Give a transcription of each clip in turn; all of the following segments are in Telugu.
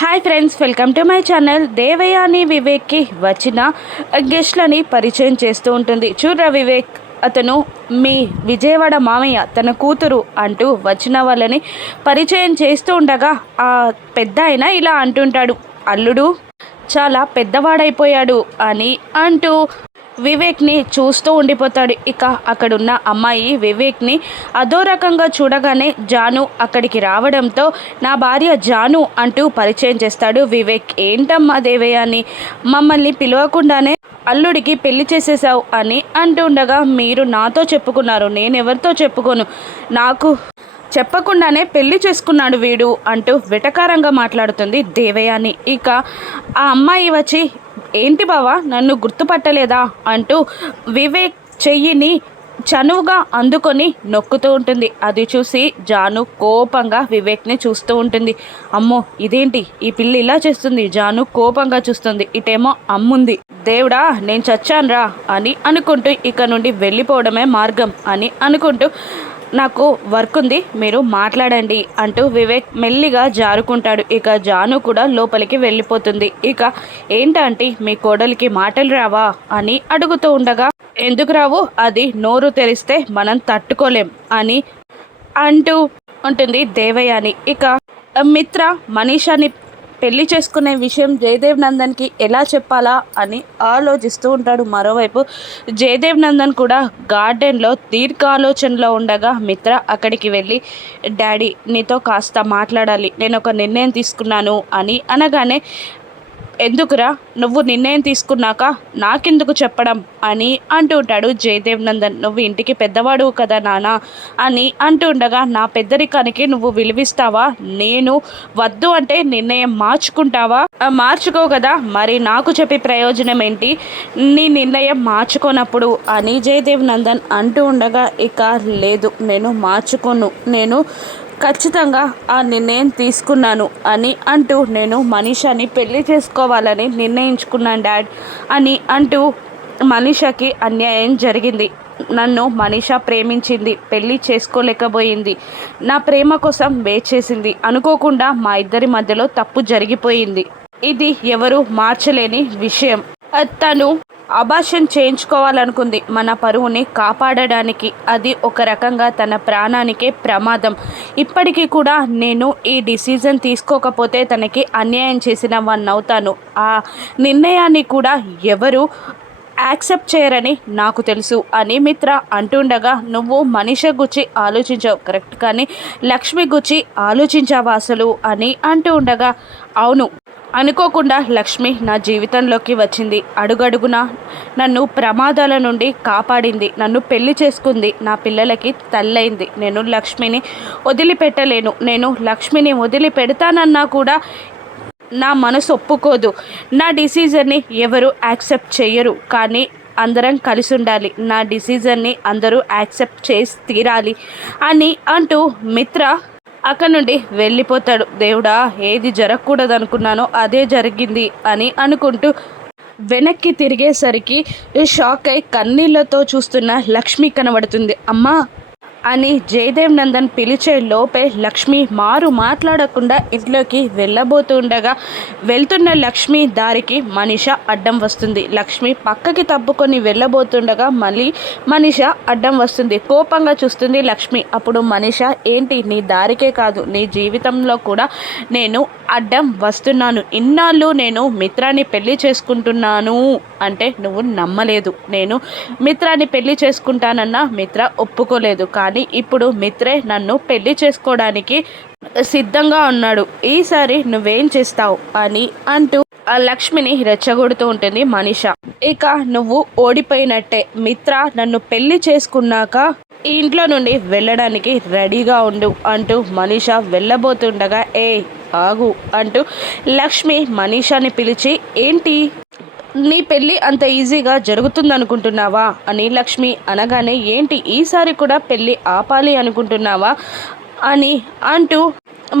Hi friends, welcome to my channel. Devayani వివేక్కి వచ్చిన గెస్ట్లని పరిచయం చేస్తూ ఉంటుంది. చూడరా వివేక్, అతను మీ విజయవాడ మామయ్య, తన కూతురు అంటూ వచ్చిన వాళ్ళని పరిచయం చేస్తూ ఉండగా ఆ పెద్ద ఆయన ఇలా అంటుంటాడు, అల్లుడు చాలా పెద్దవాడైపోయాడు అని అంటూ వివేక్ని చూస్తూ ఉండిపోతాడు. ఇక అక్కడున్న అమ్మాయి వివేక్ని అదో రకంగా చూడగానే జాను అక్కడికి రావడంతో నా భార్య జాను అంటూ పరిచయం చేస్తాడు వివేక్. ఏంటమ్మా దేవయాని, మమ్మల్ని పిలవకుండానే అల్లుడికి పెళ్లి చేసేసావు అని అంటూ ఉండగా, మీరు నాతో చెప్పుకున్నారు, నేనెవరితో చెప్పుకోను, నాకు చెప్పకుండానే పెళ్లి చేసుకున్నాడు వీడు అంటూ వెటకారంగా మాట్లాడుతుంది దేవయాని. ఇక ఆ అమ్మాయి వచ్చి, ఏంటి బావా నన్ను గుర్తుపట్టలేదా అంటూ వివేక్ చెయ్యిని చనువుగా అందుకొని నొక్కుతూ ఉంటుంది. అది చూసి జాను కోపంగా వివేక్ని చూస్తూ ఉంటుంది. అమ్మో ఇదేంటి, ఈ పిల్లి ఇలా చేస్తుంది, జాను కోపంగా చూస్తుంది. ఇటేమో అమ్ముంది. దేవుడా నేను చచ్చాన్రా అని అనుకుంటూ ఇక నుండి వెళ్ళిపోవడమే మార్గం అని అనుకుంటూ, నాకు వర్క్ ఉంది, మీరు మాట్లాడండి అంటూ వివేక్ మెల్లిగా జారుకుంటాడు. ఇక జాను కూడా లోపలికి వెళ్ళిపోతుంది. ఇక ఏంటంటే మీ కోడలికి మాటలు రావా అని అడుగుతూ ఉండగా, ఎందుకు రావు, అది నోరు తెరిస్తే మనం తట్టుకోలేం అని అంటూ ఉంటుంది దేవయాని. ఇక మిత్ర మనీషాని పెళ్లి చేసుకునే విషయం జయదేవ్ నందన్కి ఎలా చెప్పాలా అని ఆలోచిస్తూ ఉంటాడు. మరోవైపు జయదేవ్ నందన్ కూడా గార్డెన్లో దీర్ఘ ఆలోచనలో ఉండగా మిత్ర అక్కడికి వెళ్ళి, డాడీ నీతో కాస్త మాట్లాడాలి, నేను ఒక నిర్ణయం తీసుకున్నాను అని అనగానే, ఎందుకురా, నువ్వు నిర్ణయం తీసుకున్నాక నాకెందుకు చెప్పడం అని అంటూ ఉంటాడు జయదేవ్ నందన్. నువ్వు ఇంటికి పెద్దవాడు కదా నాన్న అని అంటూ ఉండగా, నా పెద్దరికానికి నువ్వు విలువిస్తావా, నేను వద్దు అంటే నిర్ణయం మార్చుకుంటావా, మార్చుకోవు కదా, మరి నాకు చెప్పి ప్రయోజనం ఏంటి, నీ నిర్ణయం మార్చుకోనప్పుడు అని జయదేవ్ నందన్ అంటూ ఉండగా, ఇక లేదు నేను మార్చుకోను, నేను ఖచ్చితంగా ఆ నిర్ణయం తీసుకున్నాను అని అంటూ, నేను మనీషాని పెళ్లి చేసుకోవాలని నిర్ణయించుకున్నాను డాడ్ అని అంటూ, మనీషాకి అన్యాయం జరిగింది, నన్ను మనీషా ప్రేమించింది, పెళ్ళి చేసుకోలేకపోయింది, నా ప్రేమ కోసం వెయిట్ చేసింది, అనుకోకుండా మా ఇద్దరి మధ్యలో తప్పు జరిగిపోయింది, ఇది ఎవరు మార్చలేని విషయం, తను అబార్షన్ చేయించుకోవాలనుకుంది మన పరువుని కాపాడడానికి, అది ఒక రకంగా తన ప్రాణానికే ప్రమాదం, ఇప్పటికీ కూడా నేను ఈ డిసిజన్ తీసుకోకపోతే తనకి అన్యాయం చేసిన వాడిని అవుతాను, ఆ నిర్ణయాన్ని కూడా ఎవరు యాక్సెప్ట్ చేయరని నాకు తెలుసు అని మిత్ర అంటుండగా, నువ్వు మనిష గుచ్చి ఆలోచించావు కరెక్ట్, కానీ లక్ష్మి గుచ్చి ఆలోచించావా అసలు అని అంటూ ఉండగా, అవును, అనుకోకుండా లక్ష్మి నా జీవితంలోకి వచ్చింది, అడుగడుగున నన్ను ప్రమాదాల నుండి కాపాడింది, నన్ను పెళ్లి చేసుకుంది, నా పిల్లలకి తల్లైంది, నేను లక్ష్మిని వదిలిపెట్టలేను, నేను లక్ష్మిని వదిలిపెడతానన్నా కూడా నా మనసు ఒప్పుకోదు, నా డిసిజన్ని ఎవరు యాక్సెప్ట్ చేయరు, కానీ అందరం కలిసి ఉండాలి, నా డిసిజన్ని అందరూ యాక్సెప్ట్ చేసి తీరాలి అని అంటూ మిత్ర అక్కడి నుండి వెళ్ళిపోతాడు. దేవుడా ఏది జరగకూడదు అనుకున్నానో అదే జరిగింది అని అనుకుంటూ వెనక్కి తిరిగేసరికి షాక్ అయి కన్నీళ్లతో చూస్తున్న లక్ష్మి కనబడుతుంది. అమ్మా అని జయదేవ్ నందన్ పిలిచే లోపే లక్ష్మి మాట్లాడకుండా ఇంట్లోకి వెళ్ళబోతుండగా, వెళ్తున్న లక్ష్మి దారికి మనీష అడ్డం వస్తుంది. లక్ష్మి పక్కకి తప్పుకొని వెళ్ళబోతుండగా మళ్ళీ మనీష అడ్డం వస్తుంది. కోపంగా చూస్తుంది లక్ష్మి. అప్పుడు మనీష, ఏంటి నీ దారికే కాదు నీ జీవితంలో కూడా నేను అడ్డం వస్తున్నాను, ఇన్నాళ్ళు నేను మిత్రాన్ని పెళ్లి చేసుకుంటున్నాను అంటే నువ్వు నమ్మలేదు, నేను మిత్రాన్ని పెళ్లి చేసుకుంటానన్నా మిత్ర ఒప్పుకోలేదు, కానీ ఇప్పుడు మిత్రే నన్ను పెళ్లి చేసుకోవడానికి సిద్ధంగా ఉన్నాడు, ఈసారి నువ్వేం చేస్తావు అని అంటూ ఆ లక్ష్మిని రెచ్చగొడుతూ ఉంటుంది మనీష. ఇక నువ్వు ఓడిపోయినట్టే, మిత్ర నన్ను పెళ్లి చేసుకున్నాక ఈ ఇంట్లో నుండి వెళ్ళడానికి రెడీగా ఉండు అంటూ మనీష వెళ్ళబోతుండగా, ఆగు అంటూ లక్ష్మి మనీషాని పిలిచి, ఏంటి నీ పెళ్ళి అంత ఈజీగా జరుగుతుందనుకుంటున్నావా అని లక్ష్మి అనగానే, ఏంటి ఈసారి కూడా పెళ్ళి ఆపాలి అనుకుంటున్నావా అని అంటూ,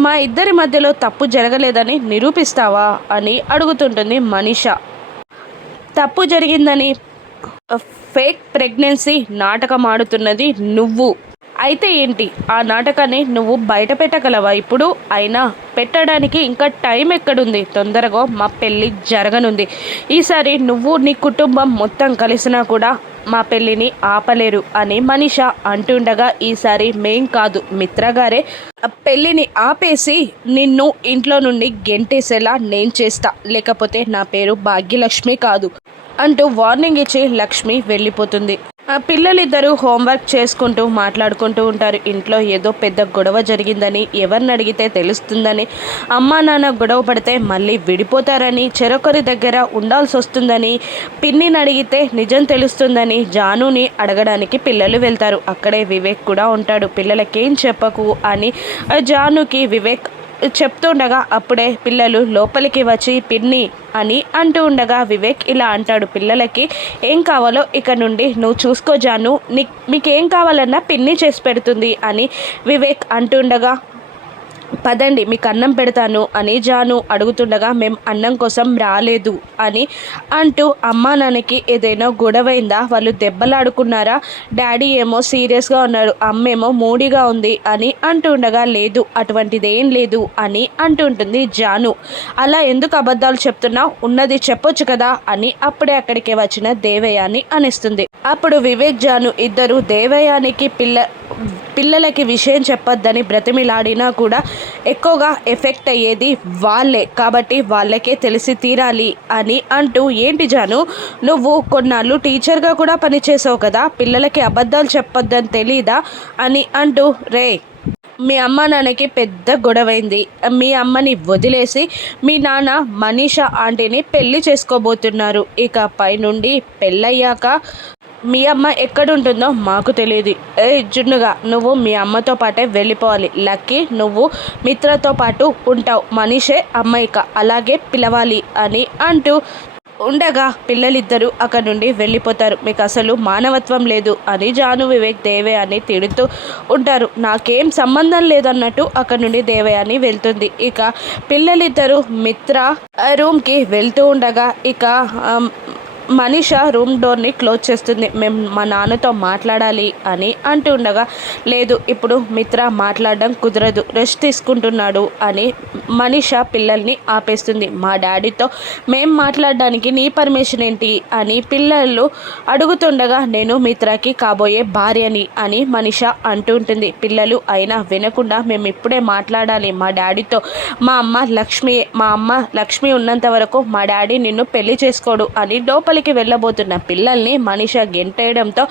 మా ఇద్దరి మధ్యలో తప్పు జరగలేదని నిరూపిస్తావా అని అడుగుతుంటుంది మనీష. తప్పు జరిగిందని ఫేక్ ప్రెగ్నెన్సీ నాటకం ఆడుతున్నది నువ్వు, అయితే ఏంటి, ఆ నాటకాన్ని నువ్వు బయట పెట్టగలవా ఇప్పుడు? అయినా పెట్టడానికి ఇంకా టైం ఎక్కడుంది? తొందరగా మా పెళ్ళి జరగనుంది. ఈసారి నువ్వు నీ కుటుంబం మొత్తం కలిసినా కూడా మా పెళ్ళిని ఆపలేరు అని మనీష అంటుండగా, ఈసారి మేం కాదు మిత్రగారే పెళ్ళిని ఆపేసి నిన్ను ఇంట్లో నుండి గెంటేసేలా నేను చేస్తా, లేకపోతే నా పేరు భాగ్యలక్ష్మి కాదు అంటూ వార్నింగ్ ఇచ్చి లక్ష్మి వెళ్ళిపోతుంది. ఆ పిల్లలిద్దరూ హోంవర్క్ చేసుకుంటూ మాట్లాడుకుంటూ ఉంటారు. ఇంట్లో ఏదో పెద్ద గొడవ జరిగిందని, ఎవరిని అడిగితే తెలుస్తుందని, అమ్మా నాన్న గొడవ పడితే మళ్ళీ విడిపోతారని, చెరొకరి దగ్గర ఉండాల్సి వస్తుందని, పిన్నిని అడిగితే నిజం తెలుస్తుందని జానుని అడగడానికి పిల్లలు వెళ్తారు. అక్కడే వివేక్ కూడా ఉంటాడు. పిల్లలకేం చెప్పకు అని జానుకి వివేక్ చెప్తుండగా, అప్పుడే పిల్లలు లోపలికి వచ్చి పిన్ని అని అంటూ ఉండగా వివేక్ ఇలా అంటాడు, పిల్లలకి ఏం కావాలో ఇక నుండి నువ్వు చూసుకో జాను, మీకేం కావాలన్నా పిన్ని చేసి పెడుతుంది అని వివేక్ అంటుండగా, పదండి మీకు అన్నం పెడతాను అని జాను అడుగుతుండగా, మేము అన్నం కోసం రాలేదు అని అంటూ, అమ్మా నాన్నకి ఏదైనా గొడవైందా, వాళ్ళు దెబ్బలాడుకున్నారా, డాడీ ఏమో సీరియస్గా ఉన్నారు, అమ్మేమో మూడీగా ఉంది అని అంటుండగా, లేదు అటువంటిది ఏం లేదు అని అంటుంటుంది జాను. అలా ఎందుకు అబద్ధాలు చెప్తున్నావు, ఉన్నది చెప్పొచ్చు కదా అని అప్పుడే అక్కడికి వచ్చిన దేవయాని అనిస్తుంది. అప్పుడు వివేక్ జాను ఇద్దరు దేవయానికి పిల్లలకి విషయం చెప్పొద్దని బ్రతిమిలాడినా కూడా ఎక్కువగా ఎఫెక్ట్ అయ్యేది వాళ్ళే, కాబట్టి వాళ్ళకే తెలిసి తీరాలి అని అంటూ, ఏంటి జాను నువ్వు కొన్నాళ్ళు టీచర్గా కూడా పనిచేసావు కదా, పిల్లలకి అబద్ధాలు చెప్పొద్దని తెలీదా అని అంటూ, రే మీ అమ్మ నాన్నకి పెద్ద గొడవైంది, మీ అమ్మని వదిలేసి మీ నాన్న మనీష ఆంటీని పెళ్లి చేసుకోబోతున్నారు, ఇక పై నుండి పెళ్ళయ్యాక మీ అమ్మ ఎక్కడుంటుందో మాకు తెలియదు. జున్నుగా నువ్వు మీ అమ్మతో పాటే వెళ్ళిపోవాలి, లక్కీ నువ్వు మిత్రతో పాటు ఉంటావు, మనిషే అమ్మాయిక అలాగే పిలవాలి అని అంటూ ఉండగా పిల్లలిద్దరూ అక్కడ నుండి వెళ్ళిపోతారు. మీకు అసలు మానవత్వం లేదు అని జాను వివేక్ దేవయాని తిడుతూ ఉంటారు. నాకేం సంబంధం లేదన్నట్టు అక్కడ నుండి దేవయాని వెళ్తుంది. ఇక పిల్లలిద్దరూ మిత్ర రూమ్కి వెళ్తూ ఉండగా, ఇక మనీష రూమ్ డోర్ని క్లోజ్ చేస్తుంది. మేము మా నాన్నతో మాట్లాడాలి అని అంటూ ఉండగా, లేదు ఇప్పుడు మిత్ర మాట్లాడడం కుదరదు, రెస్ట్ తీసుకుంటున్నాడు అని మనీష పిల్లల్ని ఆపేస్తుంది. మా డాడీతో మేము మాట్లాడడానికి నీ పర్మిషన్ ఏంటి అని పిల్లలు అడుగుతుండగా, నేను మిత్రకి కాబోయే భార్యని అని మనీష అంటూ ఉంటుంది. పిల్లలు అయినా వినకుండా, మేము ఇప్పుడే మాట్లాడాలి మా డాడీతో, మా అమ్మ లక్ష్మి ఉన్నంత వరకు మా డాడీ నిన్ను పెళ్లి చేసుకోడు అని లోపలికి వెళ్ళబోతున్న పిల్లల్ని మనీష గెంటేయడంతో,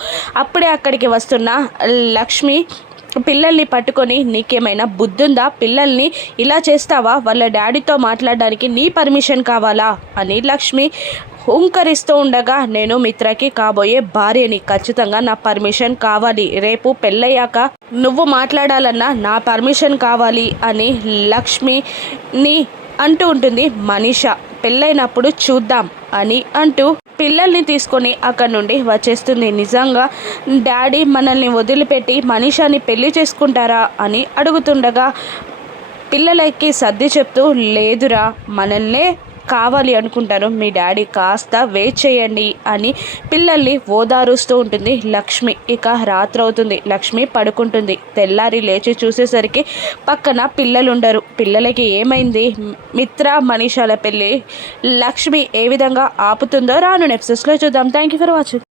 అప్పుడే అక్కడికి వస్తున్న లక్ష్మి పిల్లల్ని పట్టుకొని, నీకేమైనా బుద్ధుందా, పిల్లల్ని ఇలా చేస్తావా, వాళ్ళ డాడీతో మాట్లాడడానికి నీ పర్మిషన్ కావాలా అని లక్ష్మి హుంకరిస్తూ ఉండగా, నేను మిత్రకి కాబోయే భార్యని, ఖచ్చితంగా నా పర్మిషన్ కావాలి, రేపు పెళ్ళయ్యాక నువ్వు మాట్లాడాలన్నా నా పర్మిషన్ కావాలి అని లక్ష్మిని అంటూ ఉంటుంది. మనీష పెళ్ళైనప్పుడు చూద్దాం అని అంటూ పిల్లల్ని తీసుకొని అక్కడి నుండి వచ్చేస్తుంది. నిజంగా డాడీ మనల్ని వదిలిపెట్టి మనీషాని పెళ్లి చేసుకుంటారా అని అడుగుతుండగా, పిల్లలకి సర్ది చెప్తూ, లేదురా మనల్నే కావాలి అనుకుంటారు మీ డాడీ, కాస్త వెయిట్ చేయండి అని పిల్లల్ని ఓదారుస్తూ ఉంటుంది లక్ష్మి. ఇక రాత్రి అవుతుంది, లక్ష్మి పడుకుంటుంది. తెల్లారి లేచి చూసేసరికి పక్కన పిల్లలు ఉండరు. పిల్లలకి ఏమైంది, మిత్ర మనీషాల పెళ్ళి లక్ష్మి ఏ విధంగా ఆపుతుందో రాను ఎపిసోడ్స్లో చూద్దాం. Thank you for watching.